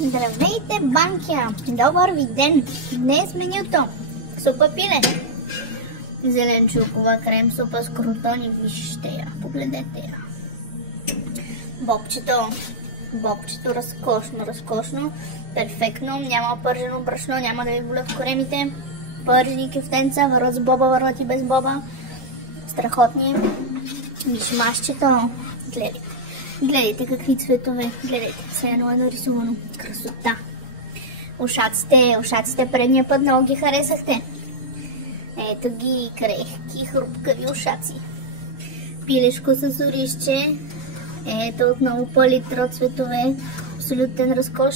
Здравейте, Банкя! Добър ви ден! Днес менюто. Супа пиле. Зеленчукова крем супа с крутони. Вижте я, погледнете я. Бобчето разкошно, перфектно. Няма пържено брашно, няма да ви болят коремите. Пържени кюфтенца, върват с боба, върват и без боба. Страхотни. Мишмашчето. Гледайте какви цветове. Гледайте, все едно е нарисувано. Красота. Ушаците предния път много ги харесахте. Ето ги, крехки, хрупкави ушаци. Пилешко с орище. Ето отново палитра цветове. Абсолютен разкош.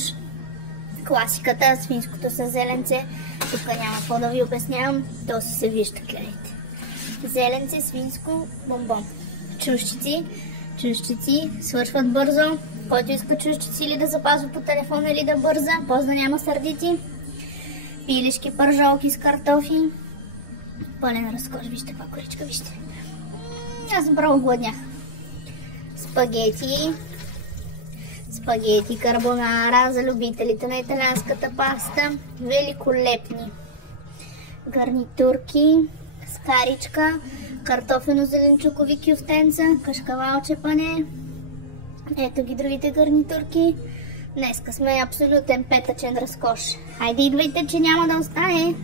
Класиката, свинското с зеленце. Тук няма какво да ви обяснявам. То се вижда, гледайте. Зеленце, свинско, бомбон. Чушчици свършват бързо. Който иска чушчици или да запазва по телефона, или да бърза, после да няма сърдици. Пилешки, пържолки с картофи. Пълен разкош. Вижте каква коричка, вижте. Аз направо гладнях. Спагети карбонара за любителите на италианската паста. Великолепни. Гарнитурки с каричка, картофено-зеленчукови кюфтенца, кашкавалче пане. Ето ги другите гарнитурки. Днеска сме абсолютен петъчен разкош. Хайде идвайте, че няма да остане.